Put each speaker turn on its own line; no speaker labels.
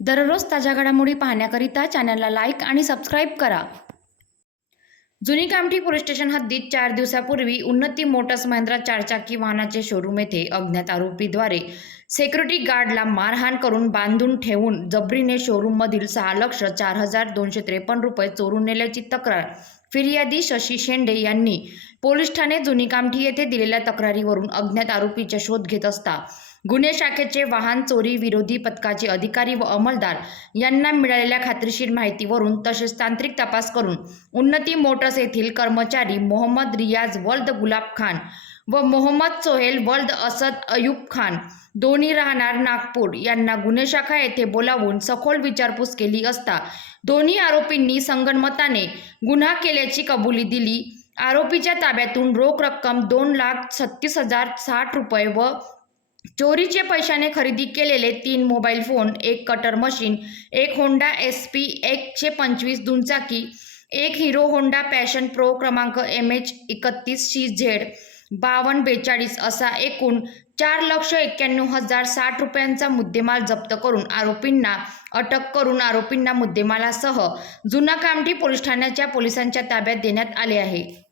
दररोज ताज्या घडामोडी पाहण्याकरिता चॅनलला लाईक आणि सबस्क्राईब करा. जुनी कामठी पोलीस स्टेशन हद्दीत चार दिवसापूर्वी उन्नती मोटर्स महिंद्रा चारचाकी वाहनाचे शोरूम येथे अज्ञात आरोपीद्वारे सेक्युरिटी गार्डला मारहाण करून बांधून ठेवून जबरीने शोरूममधील सहा लक्ष चार हजार दोनशे त्रेपन्न रुपये चोरून नेल्याची तक्रार. फिर्यादी शशी शेंडे यांनी पोलीस ठाणे जुनी कामठी येथे दिलेल्या तक्रारीवरून अज्ञात आरोपीचा शोध घेत असता गुन्हे शाखेचे वाहन चोरी विरोधी पथकाचे अधिकारी व अंमलदार यांना मिळालेल्या खात्रीशीर माहितीवरून तसेच तांत्रिक तपास करून उन्नती मोटर्स येथील कर्मचारी मोहम्मद रियाज वल्द गुलाब खान व मोहम्मद सोहेल वल्द असद अयूब खान. दोन्ही राहणार नागपूर. यांना गुन्हे शाखा येथे बोलावून सखोल विचारपूस केली असता दोन्ही आरोपींनी संगनमताने गुन्हा केल्याची कबुली दिली. आरोपीच्या ताब्यातून रोख रक्कम दोन लाख छत्तीस हजार साठ रुपये व चोरीचे पैशाने खरेदी केलेले तीन मोबाईल फोन एक कटर मशीन एक होंडा एस पी एकशे पंचवीस दुचाकी एक हिरो होंडा पॅशन प्रो क्रमांक एम एच एकतीस सी झेड बावन्न बेचाळीस असा एकूण चार लक्ष एक्क्याण्णव हजार साठ रुपयांचा मुद्देमाल जप्त करून आरोपींना अटक करून आरोपींना मुद्देमालासह जुना कामठी पोलीस ठाण्याच्या पोलिसांच्या ताब्यात देण्यात आले आहे.